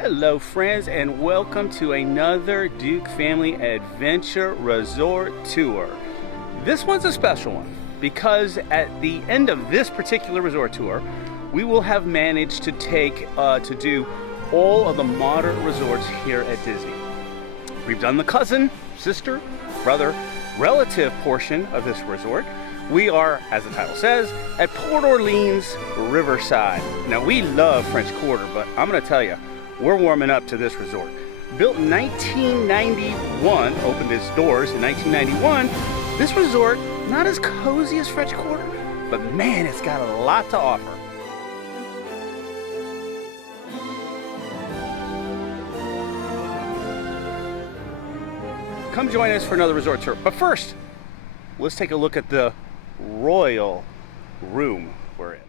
Hello friends, and welcome to another Duke Family Adventure Resort Tour. This one's a special one because at the end of this particular resort tour, we will have managed to do all of the modern resorts here at Disney. We've done the cousin, sister, brother, relative portion of this resort. We are, as the title says, at Port Orleans Riverside. Now we love French Quarter, but I'm gonna tell you, we're warming up to this resort. Built in 1991, opened its doors in 1991, this resort, not as cozy as French Quarter, but man, it's got a lot to offer. Come join us for another resort tour. But first, let's take a look at the royal room we're in.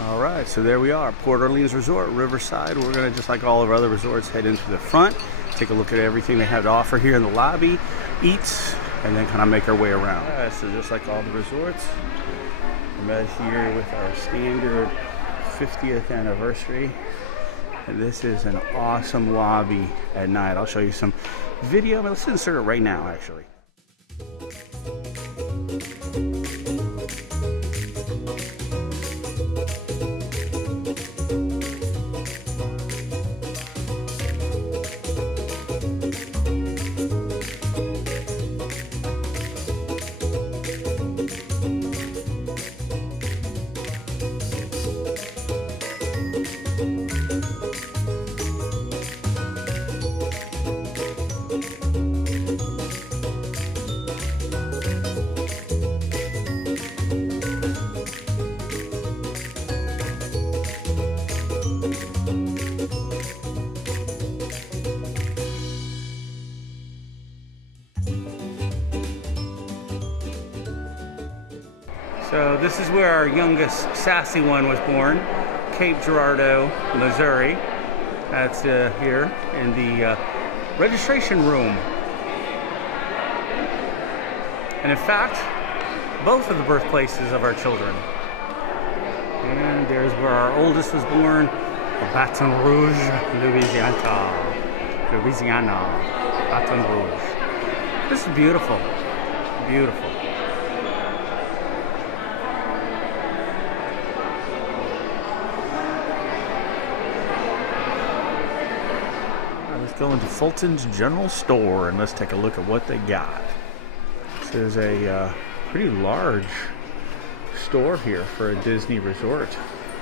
All right, so there we are, Port Orleans Resort Riverside. We're gonna, just like all of our other resorts, head into the front, take a look at everything they have to offer here in the lobby, eat, and then kind of make our way around. All right, so just like all the resorts, we're met here with our standard 50th anniversary. And this is an awesome lobby at night. I'll show you some video. Let's insert it right now, actually. So this is where our youngest sassy one was born, Cape Girardeau, Missouri. That's here in the registration room. And in fact, both of the birthplaces of our children. And there's where our oldest was born, Baton Rouge, Louisiana, Baton Rouge. This is beautiful, beautiful. Let's go into Fulton's General Store and let's take a look at what they got. This is a pretty large store here for a Disney resort.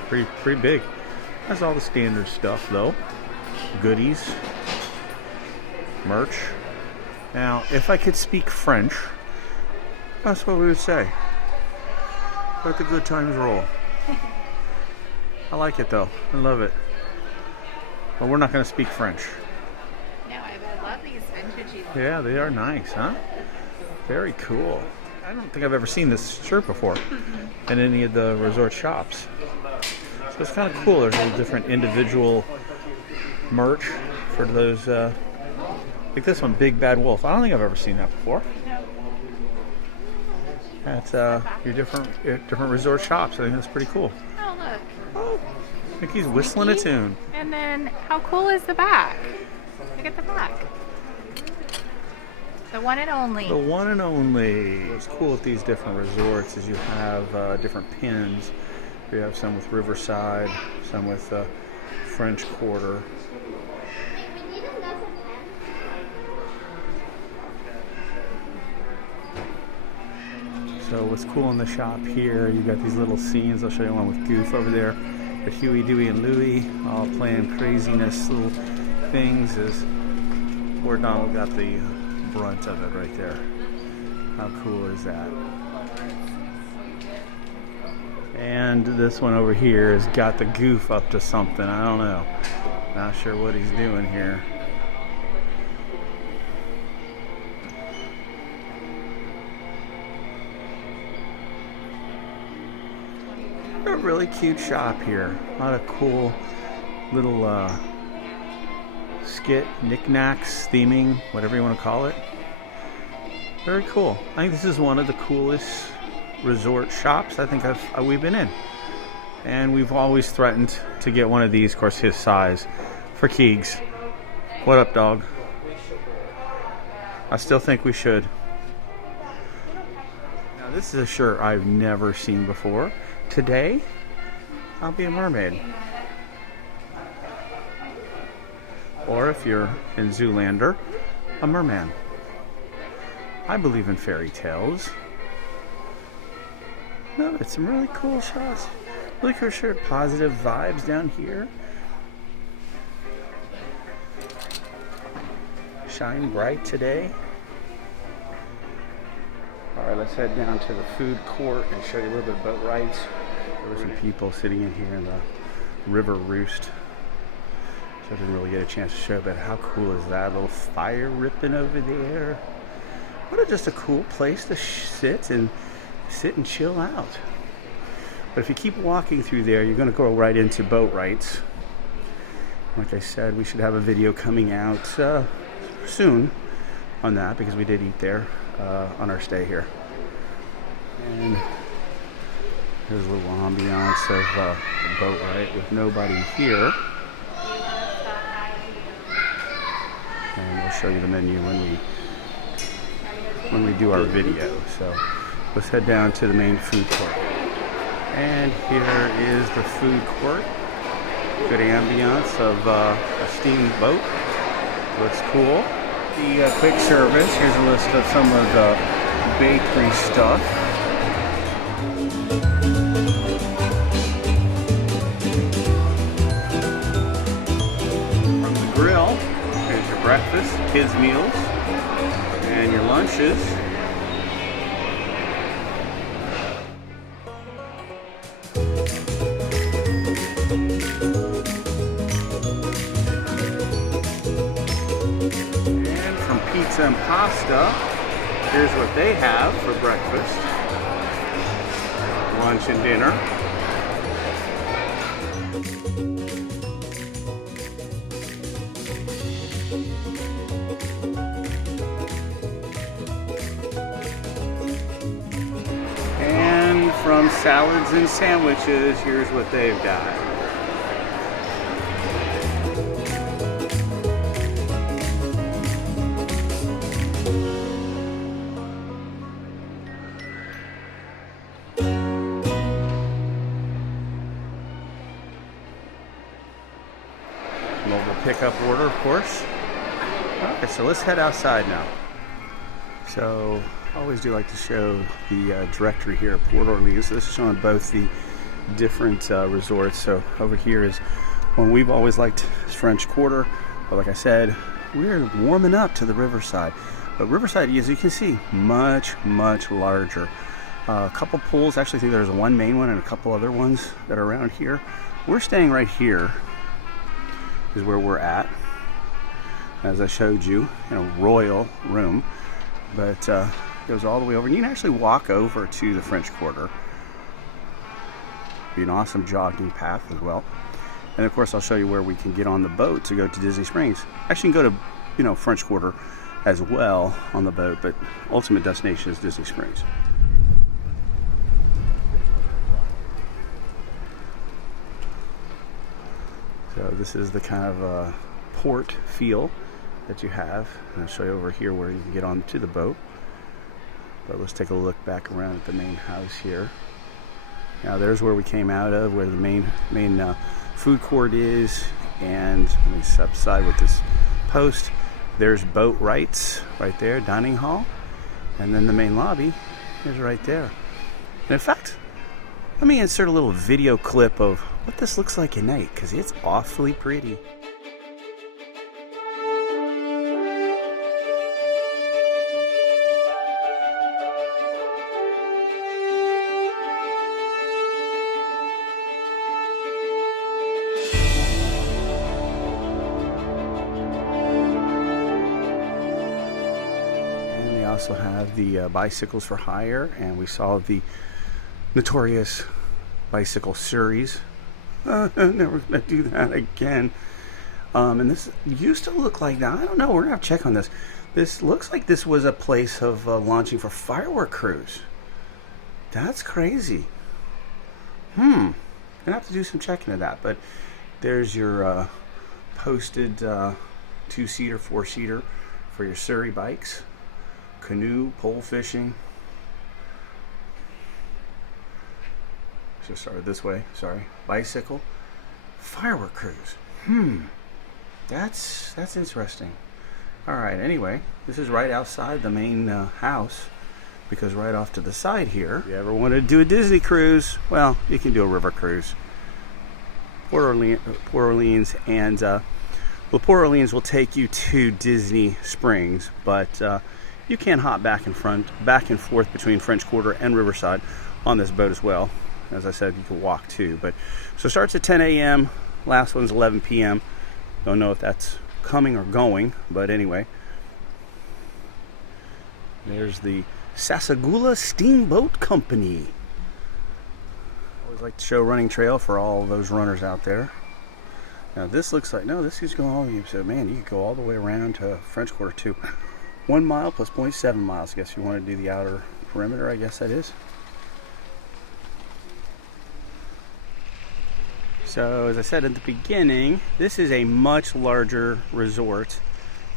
Pretty big. Has all the standard stuff though. Goodies, merch. Now, if I could speak French, that's what we would say. Let the good times roll. I like it though. I love it. But we're not going to speak French. No, I love these vintage. Yeah, they are nice, huh? Very cool. I don't think I've ever seen this shirt before in any of the resort shops. So it's kind of cool. There's all different individual merch for those, like this one, Big Bad Wolf. I don't think I've ever seen that before. That's your different resort shops. I think that's pretty cool. Oh, look. Oh, I think he's whistling a tune. And then, how cool is the back? Look at the back. The one and only. The one and only. What's cool with these different resorts is you have different pins. We have some with Riverside, some with French Quarter. So what's cool in the shop here, you got these little scenes. I'll show you one with Goof over there. But Huey, Dewey, and Louie all playing craziness little things as Poor Donald got the brunt of it right there. How cool is that? And this one over here has got the Goof up to something. I don't know. Not sure what he's doing here. A really cute shop here. A lot of cool little skit, knickknacks, theming, whatever you want to call it. Very cool. I think this is one of the coolest resort shops I think we've been in. And we've always threatened to get one of these, of course his size, for Keegs. What up, dog? I still think we should. Now this is a shirt I've never seen before. Today, I'll be a mermaid. Or if you're in Zoolander, a merman. I believe in fairy tales. No, it's some really cool shots. Look at her shirt. Positive vibes down here. Shine bright today. Alright, let's head down to the food court and show you a little bit of boat rides. There were some people sitting in here in the River Roost. So I didn't really get a chance to show, but how cool is that? A little fire ripping over there. What just a cool place to sit and chill out. But if you keep walking through there, you're going to go right into boat rides. Like I said, we should have a video coming out soon on that because we did eat there on our stay here. And there's a little ambiance of a boat ride with nobody here. And we'll show you the menu when we do our video. So let's head down to the main food court. And here is the food court. Good ambiance of a steam boat. Looks cool. The quick service. Here's a list of some of the bakery stuff. From the grill, here's your breakfast, kids' meals, and your lunches. Pizza and pasta. Here's what they have for breakfast. lunch and dinner. And from salads and sandwiches, here's what they've got. Mobile pickup order, of course. Okay, so let's head outside now. So I always do like to show the directory here at Port Orleans. This is showing both the different resorts. So over here is one we've always liked, is French Quarter. But like I said, we're warming up to the Riverside. But Riverside, as you can see, much, much larger. A couple pools. Actually, I think there's one main one and a couple other ones that are around here. We're staying right here is where we're at, as I showed you, in a royal room, but goes all the way over, and you can actually walk over to the French Quarter. Be an awesome jogging path as well. And of course I'll show you where we can get on the boat to go to Disney Springs. Actually you can go to French Quarter as well on the boat, but ultimate destination is Disney Springs. So this is the kind of port feel that you have. And I'll show you over here where you can get on to the boat. But let's take a look back around at the main house here. Now there's where we came out of, where the main food court is. And let me step aside with this post. There's boat rights right there, dining hall. And then the main lobby is right there. And in fact, let me insert a little video clip of what this looks like at night, because it's awfully pretty. And they also have the bicycles for hire, and we saw the notorious bicycle series. I'm never gonna do that again. And this used to look like, now I don't know, we're gonna have to check on this. This looks like this was a place of launching for firework crews. That's crazy. Gonna have to do some checking of that. But there's your posted 2-seater, 4-seater for your Surrey bikes, canoe, pole fishing. Should have started this way, sorry. Bicycle, firework crews. That's interesting. All right, anyway, this is right outside the main house, because right off to the side here, if you ever want to do a Disney cruise, well, you can do a river cruise. Port Orleans, and Port Orleans will take you to Disney Springs, but you can hop back and forth between French Quarter and Riverside on this boat as well. As I said, you can walk too. But so it starts at 10 a.m. Last one's 11 p.m. Don't know if that's coming or going, but anyway. There's the Sassagoula Steamboat Company. Always like to show running trail for all those runners out there. Now this looks like, no, this is going all the way. So man, you could go all the way around to French Quarter too. 1 mile plus 0.7 miles. I guess if you want to do the outer perimeter, I guess that is. So as I said at the beginning, this is a much larger resort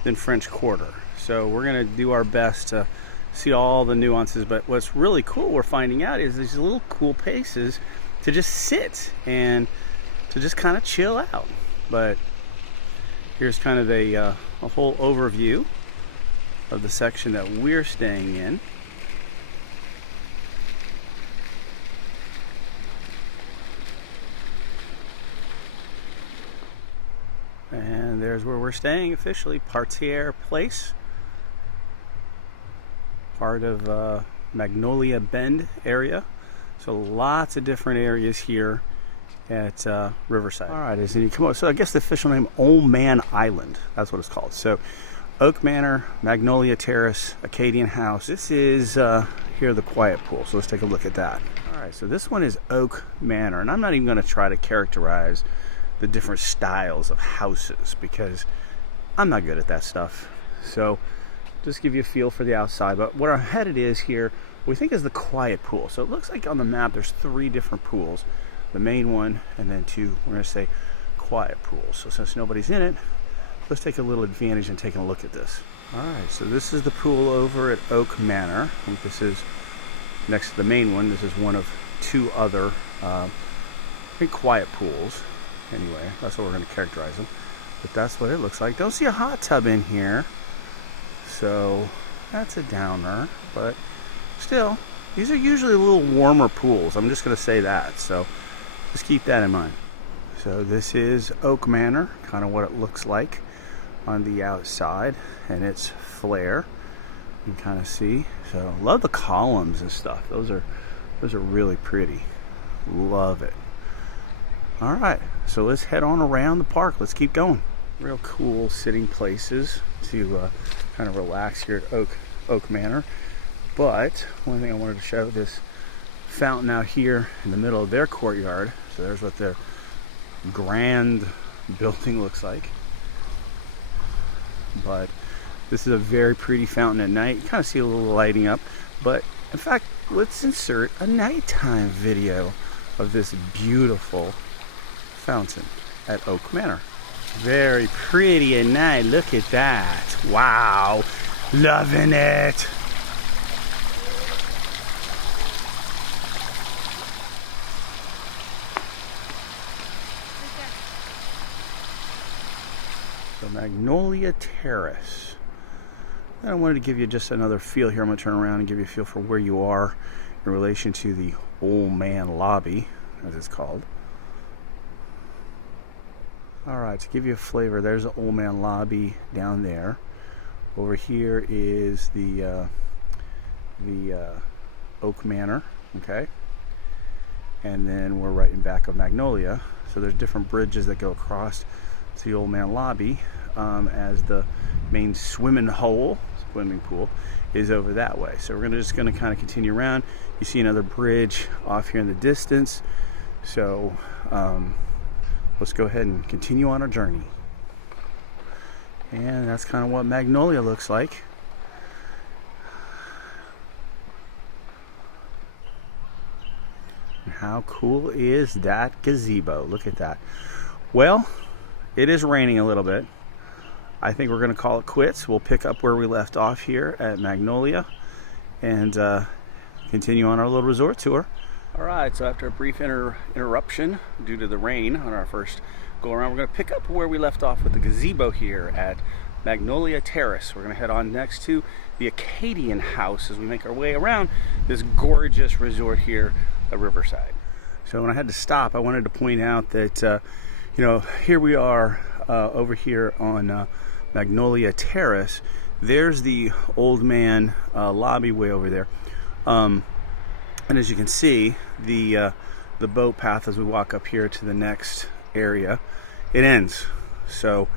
than French Quarter. So we're going to do our best to see all the nuances. But what's really cool we're finding out is these little cool places to just sit and to just kind of chill out. But here's kind of a whole overview of the section that we're staying in. And there's where we're staying officially, Parterre Place, part of Magnolia Bend area. So lots of different areas here at Riverside. All right, as you come up, so I guess the official name, Old Man Island, that's what it's called. So Oak Manor, Magnolia Terrace, Acadian House. This is here the quiet pool, so let's take a look at that. All Alright, so this one is Oak Manor, and I'm not even going to try to characterize the different styles of houses because I'm not good at that stuff. So just give you a feel for the outside. But where I'm headed is here, we think is the quiet pool. So it looks like on the map there's 3 different pools. The main one and then 2, we're going to say quiet pools. So since nobody's in it, let's take a little advantage in taking a look at this. Alright, so this is the pool over at Oak Manor. I think this is next to the main one. This is one of 2 other I think quiet pools. Anyway, that's what we're going to characterize them. But that's what it looks like. Don't see a hot tub in here. So that's a downer. But still, these are usually a little warmer pools. I'm just going to say that. So just keep that in mind. So this is Oak Manor, kind of what it looks like on the outside. And it's flare. You can kind of see. So love the columns and stuff. Those are really pretty. Love it. All right, so let's head on around the park. Let's keep going. Real cool sitting places to kind of relax here at Oak Manor. But one thing I wanted to show, this fountain out here in the middle of their courtyard. So there's what their grand building looks like. But this is a very pretty fountain at night. You kind of see a little lighting up. But in fact, let's insert a nighttime video of this beautiful fountain at Oak Manor. Very pretty at night. Look at that. Wow. Loving it. So Magnolia Terrace. And I wanted to give you just another feel here. I'm going to turn around and give you a feel for where you are in relation to the Old Man Lobby, as it's called. Alright, to give you a flavor, there's the Old Man Lobby down there. Over here is the Oak Manor, okay? And then we're right in back of Magnolia. So there's different bridges that go across to the Old Man Lobby, as the main swimming pool is over that way. So we're just gonna kind of continue around. You see another bridge off here in the distance. So let's go ahead and continue on our journey. And that's kind of what Magnolia looks like. And how cool is that gazebo? Look at that. Well, it is raining a little bit. I think we're going to call it quits. We'll pick up where we left off here at Magnolia and continue on our little resort tour. Alright, so after a brief interruption due to the rain on our first go around, we're going to pick up where we left off with the gazebo here at Magnolia Terrace. We're going to head on next to the Acadian house as we make our way around this gorgeous resort here at Riverside. So when I had to stop, I wanted to point out that here we are over here on Magnolia Terrace. There's the Old Man lobby way over there. And as you can see, the boat path as we walk up here to the next area, it ends. So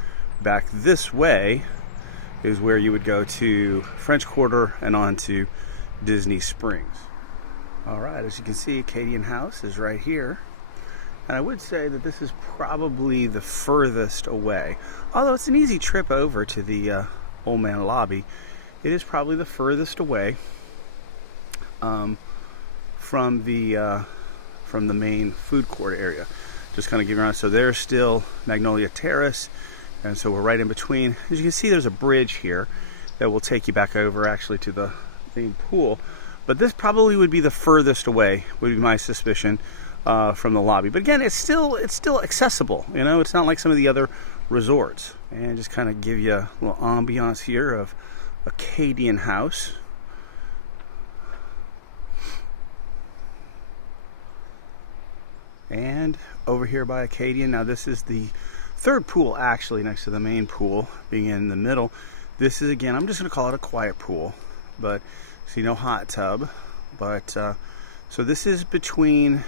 back this way is where you would go to French Quarter and on to Disney Springs. All right, as you can see, Acadian house is right here. And I would say that this is probably the furthest away. Although it's an easy trip over to the Old Man lobby, it is probably the furthest away from the main food court area. Just kind of give around. So there's still Magnolia Terrace, and so we're right in between. As you can see, there's a bridge here that will take you back over actually to the main pool. But this probably would be the furthest away, would be my suspicion, from the lobby. But again, it's still accessible. You know, it's not like some of the other resorts. And just kind of give you a little ambiance here of Acadian house. And over here by Acadian, now this is the third pool actually next to the main pool being in the middle. This is, again, I'm just going to call it a quiet pool, but see, no hot tub. But so this is between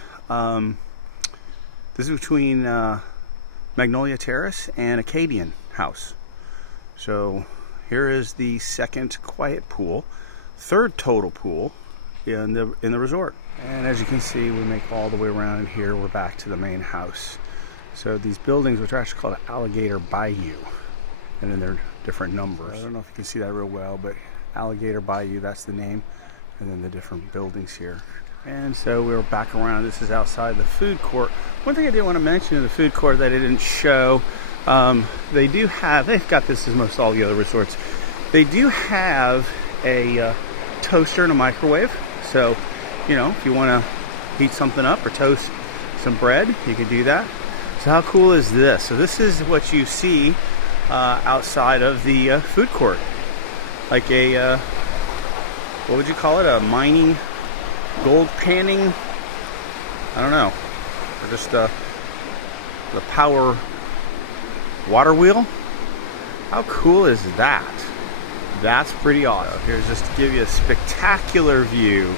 Magnolia Terrace and Acadian house. So here is the second quiet pool, third total pool in the resort. And as you can see, we make all the way around, and here we're back to the main house. So these buildings, which are actually called Alligator Bayou, and then they're different numbers. I don't know if you can see that real well, but Alligator Bayou, that's the name, and then the different buildings here. And so we're back around. This is outside the food court. One thing I did want to mention in the food court that I didn't show, they've got this as most all the other resorts. They do have a toaster and a microwave. So, you know, if you want to heat something up or toast some bread, you can do that. So how cool is this? So this is what you see outside of the food court. Like a, what would you call it? A mining, gold panning? I don't know. Or just the power water wheel? How cool is that? That's pretty awesome. Here's just to give you a spectacular view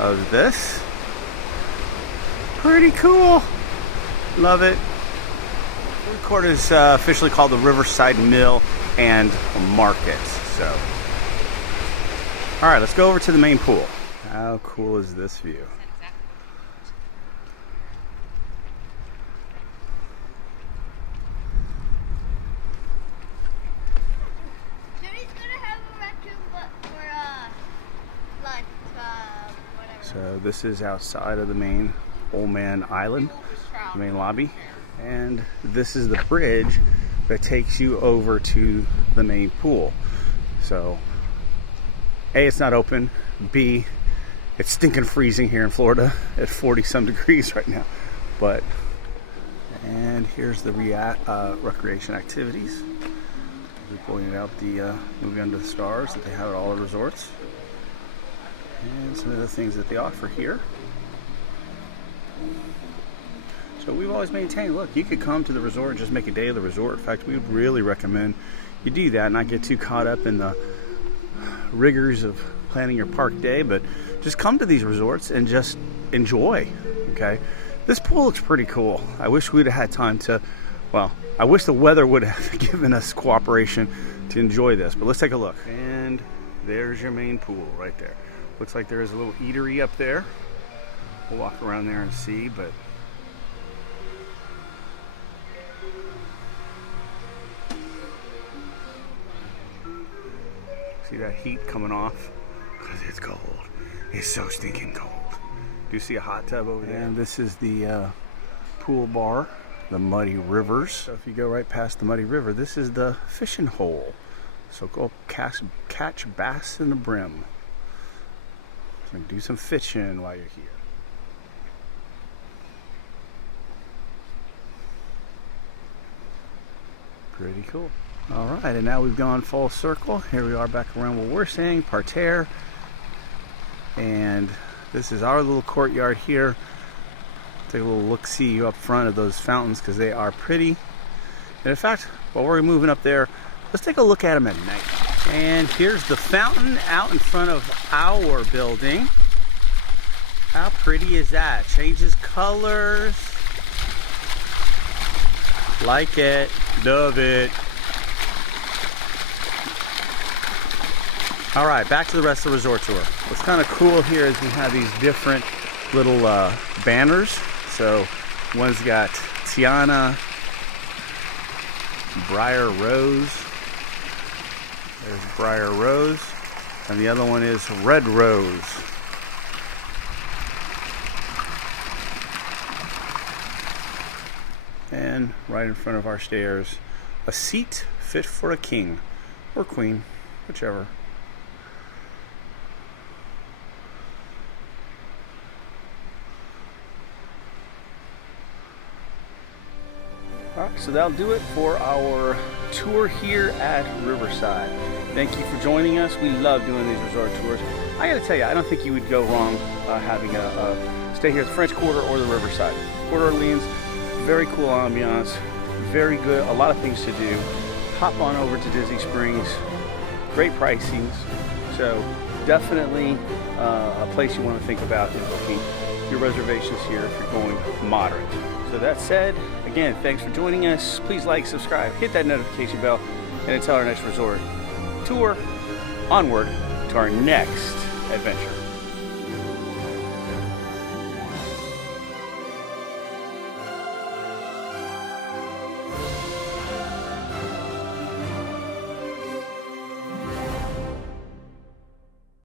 of this. Pretty cool. Love it. The food court is officially called the Riverside Mill and Market. So, all right, let's go over to the main pool. How cool is this view? So this is outside of the main Old Man Island, the main lobby, and this is the bridge that takes you over to the main pool. So A, it's not open, B, it's stinking freezing here in Florida at 40 some degrees right now. And here's the recreation activities. We pointed out the movie Under the Stars that they have at all the resorts. And some of the things that they offer here. So we've always maintained, look, you could come to the resort and just make a day of the resort. In fact, we would really recommend you do that, not get too caught up in the rigors of planning your park day, but just come to these resorts and just enjoy, okay? This pool looks pretty cool. I wish we'd have had time to, well, I wish the weather would have given us cooperation to enjoy this, but let's take a look. And there's your main pool right there. Looks like there is a little eatery up there. We'll walk around there and see, but see that heat coming off? Because it's cold. It's so stinking cold. Do you see a hot tub over there? And this is the pool bar, the Muddy Rivers. So if you go right past the Muddy River, this is the fishing hole. So go catch bass in the brim. So do some fishing while you're here. Pretty cool. All right, and now we've gone full circle. Here we are back around what we're saying, Parterre. And this is our little courtyard here. Take a little look-see up front of those fountains because they are pretty. And in fact, while we're moving up there, let's take a look at them at night. And here's the fountain out in front of our building. How pretty is that? Changes colors. Like it. Love it. All right, back to the rest of the resort tour. What's kind of cool here is we have these different little banners. So one's got Tianna, Briar Rose. There's Briar Rose. And the other one is Red Rose. And right in front of our stairs, a seat fit for a king or queen, whichever. Alright, so that'll do it for our tour here at Riverside. Thank you for joining us. We love doing these resort tours. I gotta tell you, I don't think you would go wrong having a stay here at the French Quarter or the Riverside. Port Orleans, very cool ambiance, very good, a lot of things to do. Hop on over to Disney Springs, great pricings. So definitely a place you want to think about in booking your reservations here if you're going moderate. So that said, again, thanks for joining us. Please like, subscribe, hit that notification bell, and until our next resort tour, onward to our next adventure.